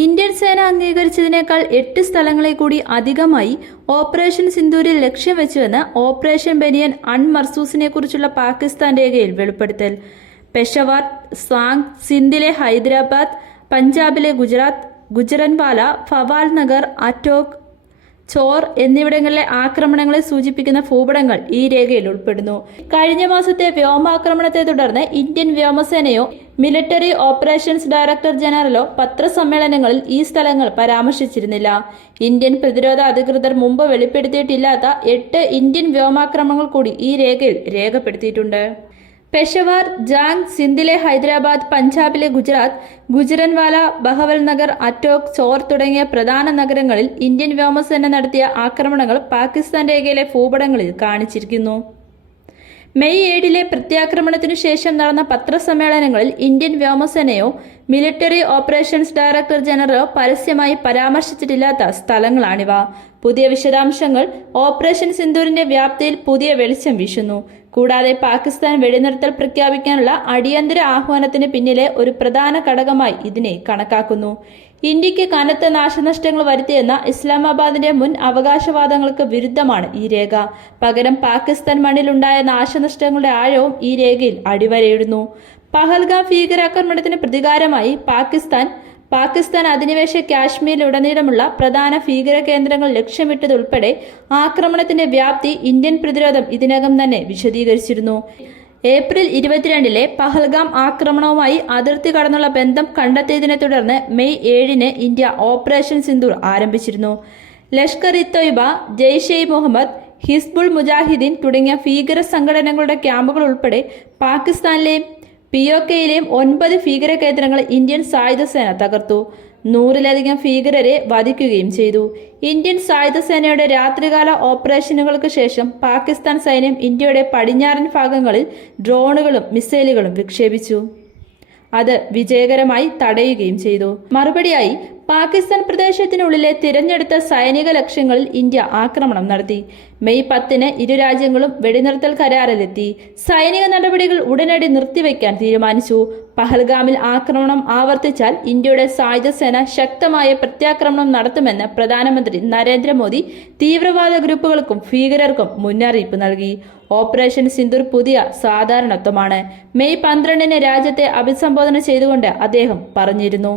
Indian സേന അംഗീകരിച്ചതിനേക്കാൾ 8 സ്ഥലങ്ങളെ കൂടി അധികമായി ഓപ്പറേഷൻ സിന്ദൂരിൽ ലക്ഷ്യം വെച്ചുവെന്ന് ഓപ്പറേഷൻ ബനിയൻ അൺമർസൂസിനെ കുറിച്ചുള്ള പാകിസ്ഥാൻ രേഖയിൽ വെളിപ്പെടുത്തൽ. പെഷവാർ, സ്വാങ്, സിന്ധിലെ ഹൈദരാബാദ്, പഞ്ചാബിലെ ഗുജറൻവാല, ഫവാൽ നഗർ, അറ്റോക്, ചോർ എന്നിവിടങ്ങളിലെ ആക്രമണങ്ങളെ സൂചിപ്പിക്കുന്ന ഭൂപടങ്ങൾ ഈ രേഖയിൽ ഉൾപ്പെടുന്നു. കഴിഞ്ഞ മാസത്തെ വ്യോമാക്രമണത്തെ തുടർന്ന് ഇന്ത്യൻ വ്യോമസേനയോ മിലിറ്ററി ഓപ്പറേഷൻസ് ഡയറക്ടർ ജനറലോ പത്രസമ്മേളനങ്ങളിൽ ഈ സ്ഥലങ്ങൾ പരാമർശിച്ചിരുന്നില്ല. ഇന്ത്യൻ പ്രതിരോധ അധികൃതർ മുമ്പ് വെളിപ്പെടുത്തിയിട്ടില്ലാത്ത 8 ഇന്ത്യൻ വ്യോമാക്രമണങ്ങൾ കൂടി ഈ രേഖയിൽ രേഖപ്പെടുത്തിയിട്ടുണ്ട്. പെഷവാർ, ജാങ്, സിന്ധിലെ ഹൈദരാബാദ്, പഞ്ചാബിലെ ഗുജറൻവാല, ബഹവൽ നഗർ, അറ്റോക്, ചോർ തുടങ്ങിയ പ്രധാന നഗരങ്ങളിൽ ഇന്ത്യൻ വ്യോമസേന നടത്തിയ ആക്രമണങ്ങൾ പാകിസ്ഥാൻ രേഖയിലെ ഭൂപടങ്ങളിൽ കാണിച്ചിരിക്കുന്നു. മെയ് 7 പ്രത്യാക്രമണത്തിനു ശേഷം നടന്ന പത്രസമ്മേളനങ്ങളിൽ ഇന്ത്യൻ വ്യോമസേനയോ മിലിറ്ററി ഓപ്പറേഷൻസ് ഡയറക്ടർ ജനറലോ പരസ്യമായി പരാമർശിച്ചിട്ടില്ലാത്ത സ്ഥലങ്ങളാണിവ. പുതിയ വിശദാംശങ്ങൾ ഓപ്പറേഷൻ സിന്ദൂരിന്റെ വ്യാപ്തിയിൽ പുതിയ വെളിച്ചം വീശുന്നു. കൂടാതെ പാകിസ്ഥാൻ വെടിനിർത്തൽ പ്രഖ്യാപിക്കാനുള്ള അടിയന്തര ആഹ്വാനത്തിന് പിന്നിലെ ഒരു പ്രധാന ഘടകമായി ഇതിനെ കണക്കാക്കുന്നു. ഇന്ത്യക്ക് കനത്ത നാശനഷ്ടങ്ങൾ വരുത്തിയെന്ന ഇസ്ലാമാബാദിന്റെ മുൻ അവകാശവാദങ്ങൾക്ക് വിരുദ്ധമാണ് ഈ രേഖ. പകരം പാകിസ്ഥാൻ മണ്ണിലുണ്ടായ നാശനഷ്ടങ്ങളുടെ ആഴവും ഈ രേഖയിൽ അടിവരയിടുന്നു. പഹൽഗാം ഭീകരാക്രമണത്തിന് പ്രതികാരമായി പാകിസ്ഥാൻ അധിനിവേശ കാശ്മീരിലുടനീളമുള്ള പ്രധാന ഭീകര കേന്ദ്രങ്ങൾ ലക്ഷ്യമിട്ടതുൾപ്പെടെ ആക്രമണത്തിന്റെ വ്യാപ്തി ഇന്ത്യൻ പ്രതിരോധം ഇതിനകം തന്നെ വിശദീകരിച്ചിരുന്നു. ഏപ്രിൽ 22 പഹൽഗാം ആക്രമണവുമായി അതിർത്തി കടന്നുള്ള ബന്ധം കണ്ടെത്തിയതിനെ തുടർന്ന് മെയ് 7 ഇന്ത്യ ഓപ്പറേഷൻ സിന്ദൂർ ആരംഭിച്ചിരുന്നു. ലഷ്കർ-ഇ-തൊയ്ബ, ജെയ്ഷെ-ഇ-മുഹമ്മദ്, ഹിസ്ബുൾ മുജാഹിദീൻ തുടങ്ങിയ ഭീകര സംഘടനകളുടെ ക്യാമ്പുകൾ ഉൾപ്പെടെ പാകിസ്ഥാനിലെയും POKയിലെയും 9 ഭീകര കേന്ദ്രങ്ങൾ ഇന്ത്യൻ സായുധ സേന തകർത്തു. 100-ലധികം ഭീകരരെ വധിക്കുകയും ചെയ്തു. ഇന്ത്യൻ സായുധ സേനയുടെ രാത്രികാല ഓപ്പറേഷനുകൾക്ക് ശേഷം പാകിസ്ഥാൻ സൈന്യം ഇന്ത്യയുടെ പടിഞ്ഞാറൻ ഭാഗങ്ങളിൽ ഡ്രോണുകളും മിസൈലുകളും വിക്ഷേപിച്ചു. അത് വിജയകരമായി തടയുകയും ചെയ്തു. മറുപടിയായി പാകിസ്ഥാൻ പ്രദേശത്തിനുള്ളിലെ തിരഞ്ഞെടുത്ത സൈനിക ലക്ഷ്യങ്ങളിൽ ഇന്ത്യ ആക്രമണം നടത്തി. മെയ് 10 ഇരു രാജ്യങ്ങളും വെടിനിർത്തൽ കരാറിലെത്തി. സൈനിക നടപടികൾ ഉടനടി നിർത്തിവെക്കാൻ തീരുമാനിച്ചു. പഹൽഗാമിൽ ആക്രമണം ആവർത്തിച്ചാൽ ഇന്ത്യയുടെ സായുധ സേന ശക്തമായ പ്രത്യാക്രമണം നടത്തുമെന്ന് പ്രധാനമന്ത്രി നരേന്ദ്രമോദി തീവ്രവാദ ഗ്രൂപ്പുകൾക്കും ഭീകരർക്കും മുന്നറിയിപ്പ് നൽകി. ഓപ്പറേഷൻ സിന്ദൂർ പുതിയ സാധാരണത്വമാണ്. മെയ് 12 രാജ്യത്തെ അഭിസംബോധന ചെയ്തുകൊണ്ട് അദ്ദേഹം പറഞ്ഞിരുന്നു.